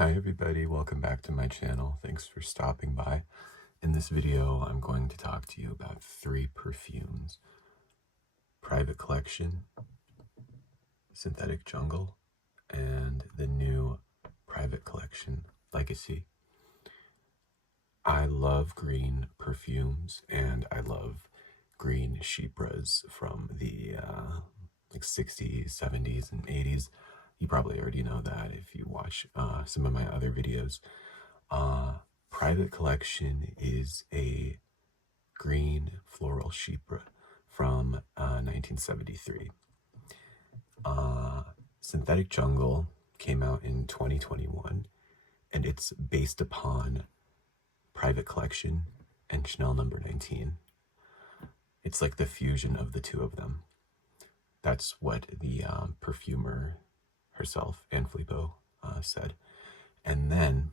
Hi everybody, welcome back to my channel. Thanks for stopping by. In this video, I'm going to talk to you about 3 perfumes: Private Collection, Synthetic Jungle, and the new Private Collection Legacy. I love green perfumes, and I love green chypres from the like 60s, 70s, and 80s. You probably already know that if you watch some of my other videos. Private Collection is a green floral chypre from 1973. Synthetic Jungle came out in 2021, and it's based upon Private Collection and Chanel No. 19. It's like the fusion of the two of them. That's what the perfumer herself, Anne Filippo, said. And then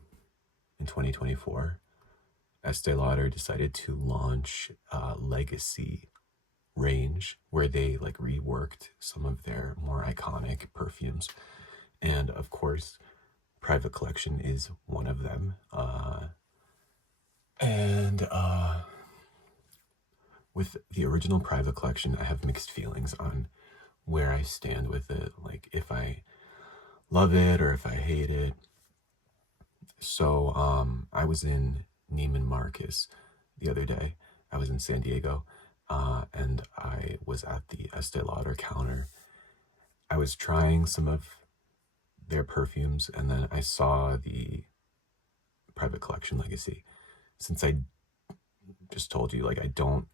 in 2024, Estee Lauder decided to launch a Legacy range where they like reworked some of their more iconic perfumes. And of course, Private Collection is one of them. With the original Private Collection, I have mixed feelings on where I stand with it, like if I love it or if I hate it. So I was in Neiman Marcus the other day. I was in San Diego, and I was at the Estee Lauder counter. I was trying some of their perfumes, and then I saw the Private Collection Legacy. Since I just told you, like, I don't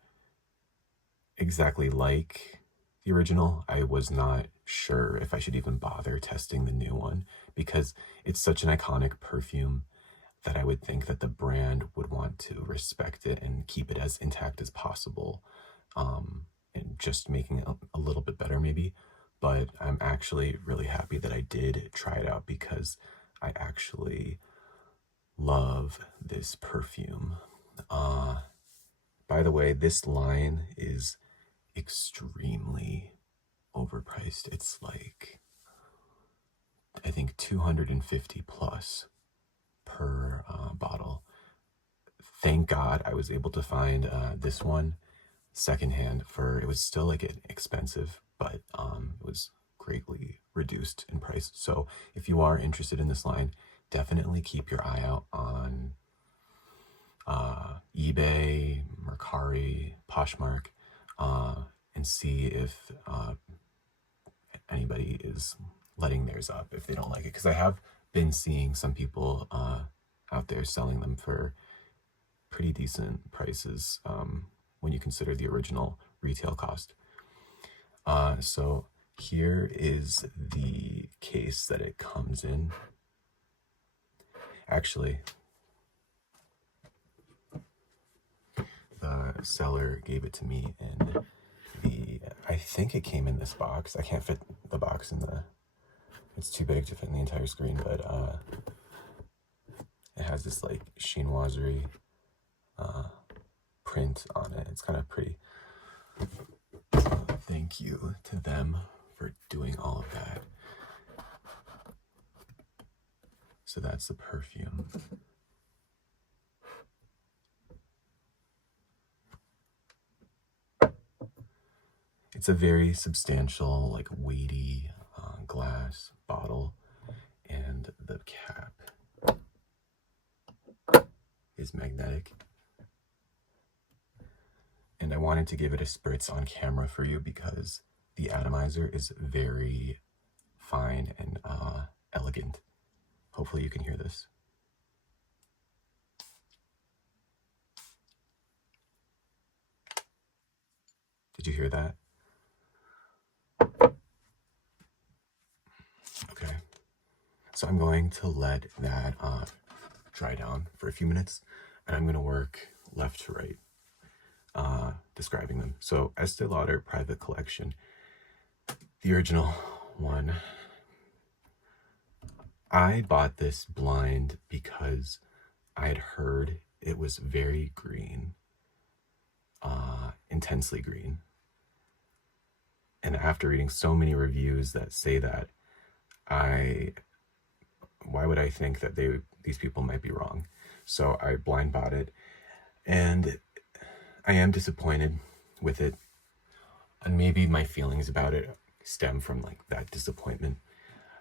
exactly like the original, I was not sure if I should even bother testing the new one, because it's such an iconic perfume that I would think that the brand would want to respect it and keep it as intact as possible, and just making it a little bit better maybe. But I'm actually really happy that I did try it out, because I actually love this perfume. By the way, this line is extremely overpriced. It's like, I think 250 plus per bottle. Thank God I was able to find this one secondhand for, it was still like expensive, but it was greatly reduced in price. So if you are interested in this line, definitely keep your eye out on eBay, Mercari, Poshmark, and see if anybody is letting theirs up if they don't like it, because I have been seeing some people out there selling them for pretty decent prices when you consider the original retail cost. So here is the case that it comes in. Actually, the seller gave it to me in I think it came in this box. I can't fit the box in it's too big to fit in the entire screen, but it has this like chinoiserie print on it. It's kind of pretty. So thank you to them for doing all of that. So that's the perfume. It's a very substantial, like weighty glass bottle, and the cap is magnetic. And I wanted to give it a spritz on camera for you because the atomizer is very fine and elegant. Hopefully you can hear this. Did you hear that? Okay. So I'm going to let that dry down for a few minutes, and I'm going to work left to right describing them. So Estee Lauder Private Collection, the original one. I bought this blind because I had heard it was very green, intensely green. And after reading so many reviews that say that, why why would I think that these people might be wrong? So I blind bought it, and I am disappointed with it. And maybe my feelings about it stem from like that disappointment,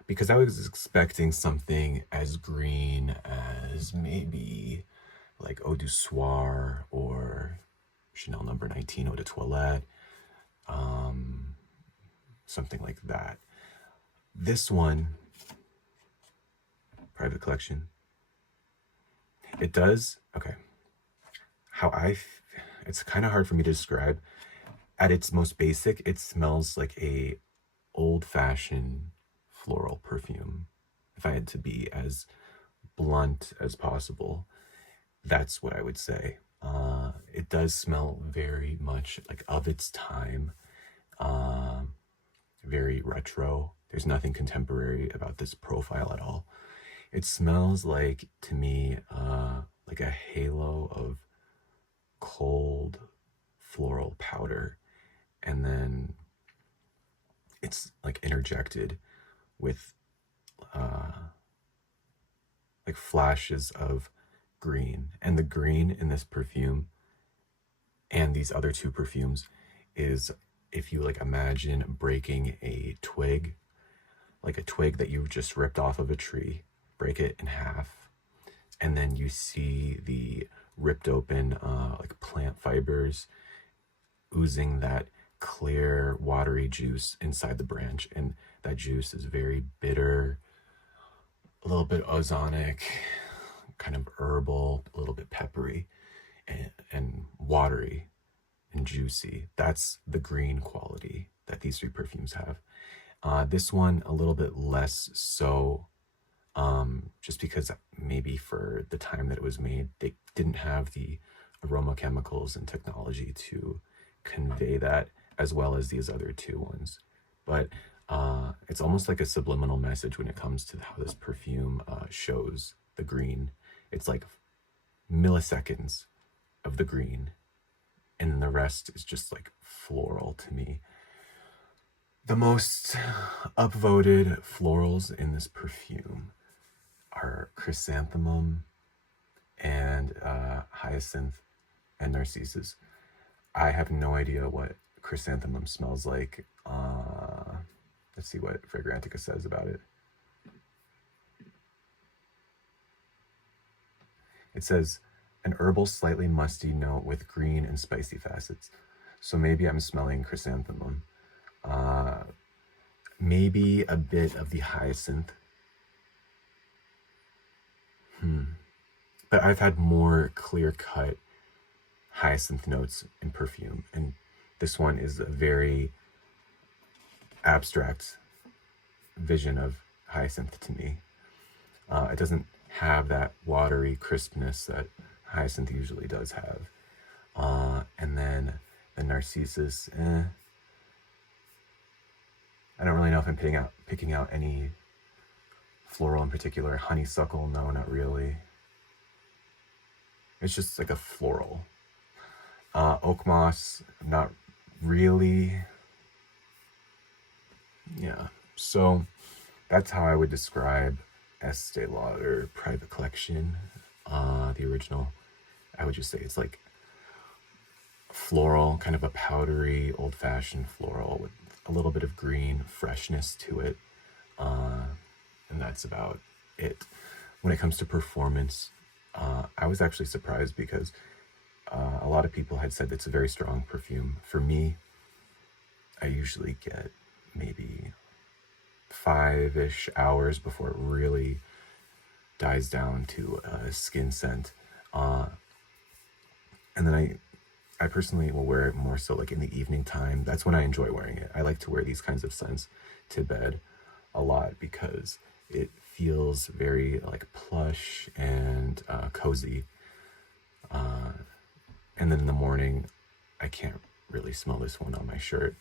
because I was expecting something as green as maybe like Eau du Soir or Chanel number 19 Eau de Toilette, something like that. This one, Private Collection, it does, okay, it's kind of hard for me to describe. At its most basic, it smells like a old-fashioned floral perfume. If I had to be as blunt as possible, that's what I would say. It does smell very much like of its time, very retro. There's nothing contemporary about this profile at all. It smells like, to me, like a halo of cold floral powder, and then it's like interjected with like flashes of green. And the green in this perfume and these other two perfumes is, if you like imagine breaking a twig, like a twig that you just ripped off of a tree, break it in half, and then you see the ripped open like plant fibers oozing that clear watery juice inside the branch, and that juice is very bitter, a little bit ozonic, kind of herbal, a little bit peppery, and watery and juicy. That's the green quality that these three perfumes have. This one a little bit less so, just because maybe for the time that it was made, they didn't have the aroma chemicals and technology to convey that as well as these other two ones. But it's almost like a subliminal message when it comes to how this perfume shows the green. It's like milliseconds of the green, and then the rest is just like floral to me. The most upvoted florals in this perfume are chrysanthemum and hyacinth and narcissus. I have no idea what chrysanthemum smells like. Let's see what Fragrantica says about it. It says, an herbal, slightly musty note with green and spicy facets. So maybe I'm smelling chrysanthemum. Maybe a bit of the hyacinth. But I've had more clear-cut hyacinth notes in perfume, and this one is a very abstract vision of hyacinth to me. It doesn't have that watery crispness that hyacinth usually does have. And then the narcissus, I don't really know if I'm picking out any floral in particular. Honeysuckle, no, not really. It's just like a floral. Oak moss, not really. Yeah, so that's how I would describe Estee Lauder Private Collection. The original, I would just say it's like floral, kind of a powdery, old-fashioned floral with a little bit of green freshness to it. And that's about it. When it comes to performance, I was actually surprised because a lot of people had said it's a very strong perfume. For me, I usually get maybe 5-ish hours before it really dies down to a skin scent. And then I personally will wear it more so like in the evening time. That's when I enjoy wearing it. I like to wear these kinds of scents to bed a lot because it feels very like plush and cozy. And then in the morning, I can't really smell this one on my shirt.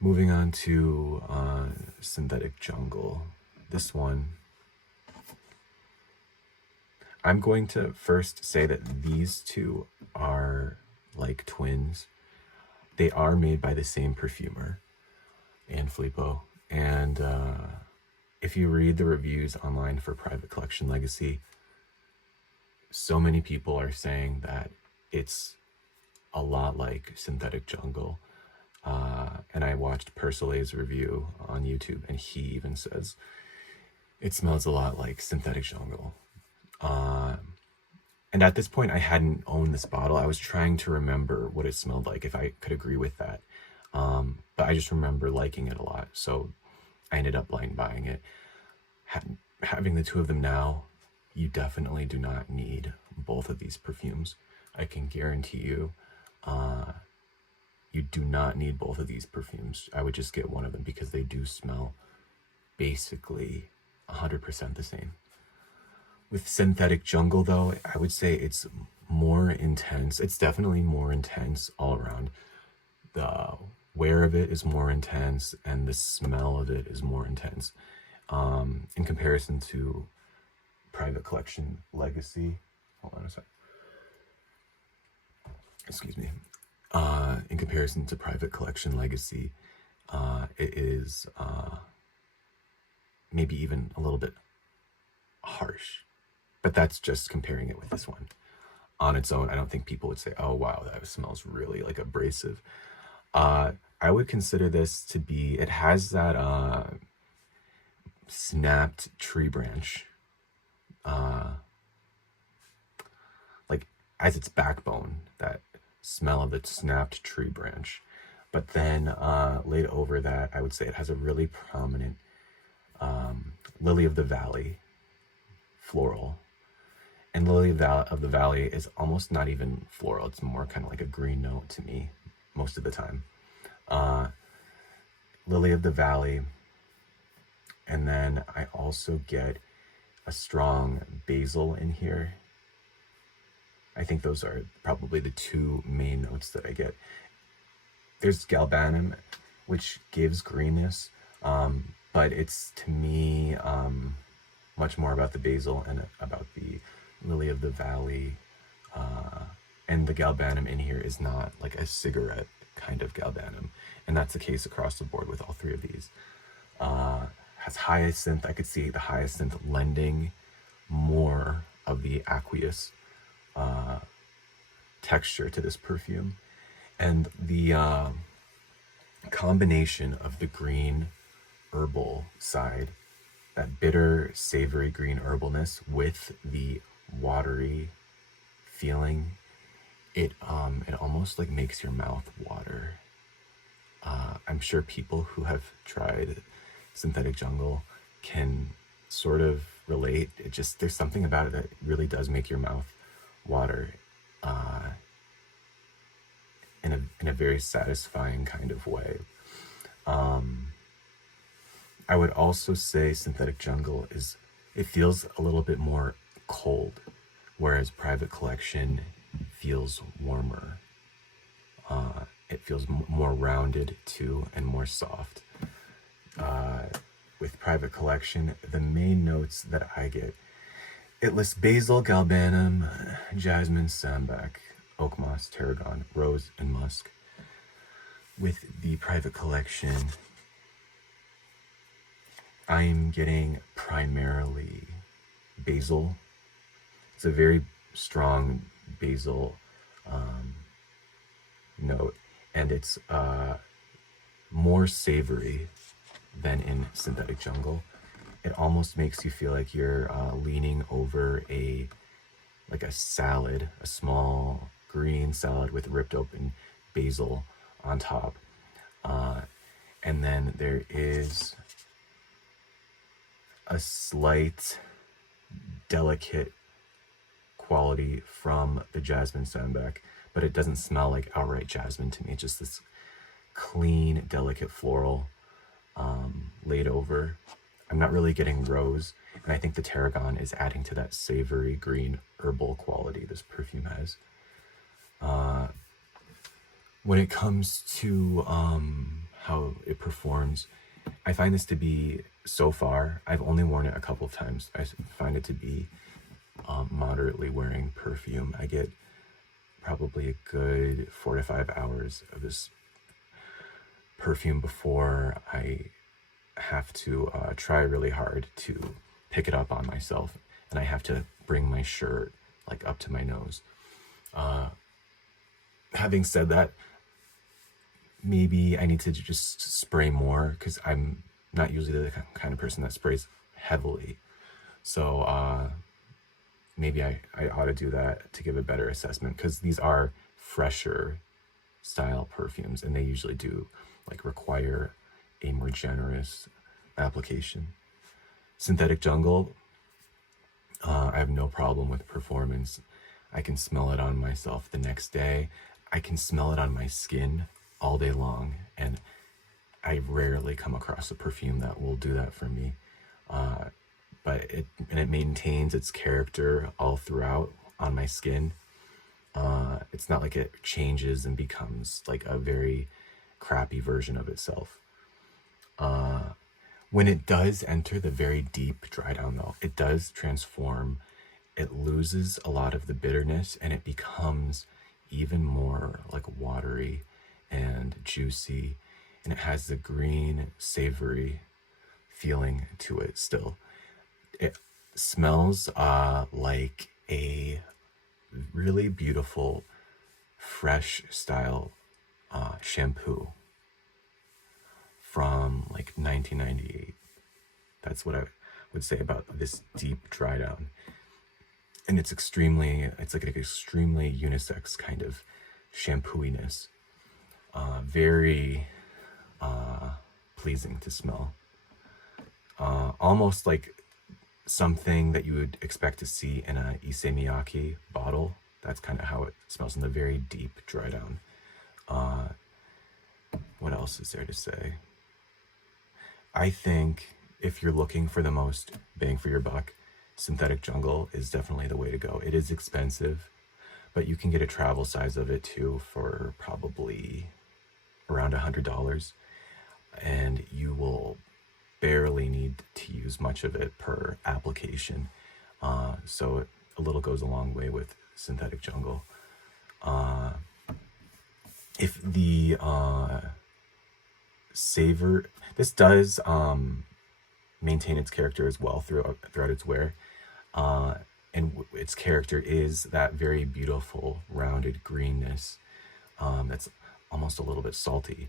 Moving on to Synthetic Jungle. This one, I'm going to first say that these two are like twins. They are made by the same perfumer, and Filippo, and if you read the reviews online for Private Collection Legacy, so many people are saying that it's a lot like Synthetic Jungle. And I watched Persole's review on YouTube, and he even says it smells a lot like Synthetic Jungle. And at this point, I hadn't owned this bottle. I was trying to remember what it smelled like, if I could agree with that. But I just remember liking it a lot, so I ended up blind buying it. Having the two of them now, you definitely do not need both of these perfumes. I can guarantee you, you do not need both of these perfumes. I would just get one of them because they do smell basically 100% the same. With Synthetic Jungle, though, I would say it's more intense. It's definitely more intense all around. The wear of it is more intense, and the smell of it is more intense. In comparison to Private Collection Legacy. Hold on a sec. Excuse me. In comparison to Private Collection Legacy, it is maybe even a little bit harsh. But that's just comparing it with this one. On its own, I don't think people would say, oh, wow, that smells really like abrasive. I would consider this to be, it has that snapped tree branch, like as its backbone, that smell of the snapped tree branch. But then laid over that, I would say it has a really prominent Lily of the Valley floral. And Lily of the Valley is almost not even floral. It's more kind of like a green note to me most of the time. Lily of the Valley. And then I also get a strong basil in here. I think those are probably the two main notes that I get. There's galbanum, which gives greenness, but it's, to me, much more about the basil and about the Lily of the Valley. And the galbanum in here is not like a cigarette kind of galbanum, and that's the case across the board with all three of these. Has hyacinth. I could see the hyacinth lending more of the aqueous texture to this perfume, and the combination of the green herbal side, that bitter, savory green herbalness with the watery feeling, it almost like makes your mouth water. I'm sure people who have tried Synthetic Jungle can sort of relate. It just, there's something about it that really does make your mouth water, in a very satisfying kind of way. I would also say Synthetic Jungle it feels a little bit more cold, whereas Private Collection feels warmer. It feels more rounded too, and more soft. With Private Collection, the main notes that I get, it lists basil, galbanum, jasmine, sambac, oak moss, tarragon, rose, and musk. With the Private Collection, I'm getting primarily basil. It's a very strong basil note, and it's more savory than in Synthetic Jungle. It almost makes you feel like you're leaning over a salad, a small green salad with ripped open basil on top. And then there is a slight delicate quality from the jasmine sambac, but it doesn't smell like outright jasmine to me. It's just this clean, delicate floral laid over. I'm not really getting rose, and I think the tarragon is adding to that savory green herbal quality this perfume has. When it comes to how it performs, I find this to be, so far, I've only worn it a couple of times, I find it to be moderately wearing perfume. I get probably a good 4 to 5 hours of this perfume before I have to try really hard to pick it up on myself, and I have to bring my shirt like up to my nose. Having said that, maybe I need to just spray more, because I'm not usually the kind of person that sprays heavily. So maybe I ought to do that to give a better assessment, because these are fresher style perfumes, and they usually do like require a more generous application. Synthetic Jungle, I have no problem with performance. I can smell it on myself the next day. I can smell it on my skin all day long, and I rarely come across a perfume that will do that for me. But it maintains its character all throughout on my skin. It's not like it changes and becomes like a very crappy version of itself. When it does enter the very deep dry down, though, it does transform. It loses a lot of the bitterness, and it becomes even more like watery and juicy, and it has the green, savory feeling to it still. It smells like a really beautiful, fresh style shampoo from like 1998. That's what I would say about this deep dry down. And it's like an extremely unisex kind of shampooiness. Very pleasing to smell. Almost like something that you would expect to see in a Issey Miyake bottle. That's kind of how it smells in the very deep dry down. What else is there to say? I think if you're looking for the most bang for your buck, Synthetic Jungle is definitely the way to go. It is expensive, but you can get a travel size of it too for probably around $100, and you will barely need to use much of it per application. So a little goes a long way with Synthetic Jungle. If the savor, this does maintain its character as well throughout its wear, and its character is that very beautiful rounded greenness that's almost a little bit salty.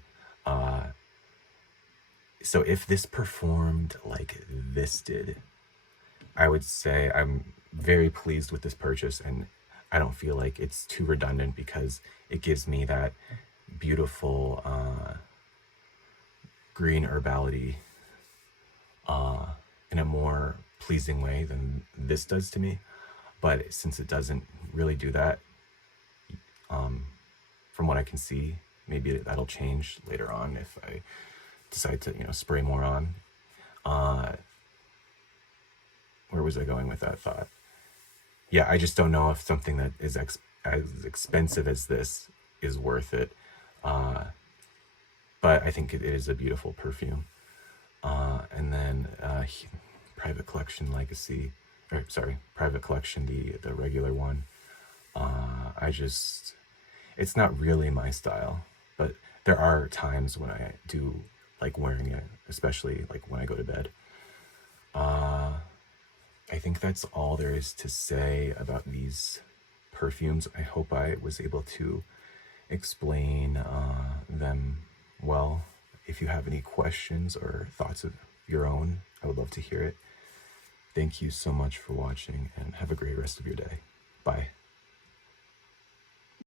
So if this performed like this did, I would say I'm very pleased with this purchase, and I don't feel like it's too redundant, because it gives me that beautiful green herbality in a more pleasing way than this does to me. But since it doesn't really do that, from what I can see, maybe that'll change later on if I decide to, spray more on. Where was I going with that thought? Yeah, I just don't know if something that is as expensive as this is worth it. But I think it is a beautiful perfume. And then Private Collection Legacy, Private Collection, the regular one. It's not really my style, but there are times when I do like wearing it, especially like when I go to bed. I think that's all there is to say about these perfumes. I hope I was able to explain them well. If you have any questions or thoughts of your own, I would love to hear it. Thank you so much for watching, and have a great rest of your day. Bye.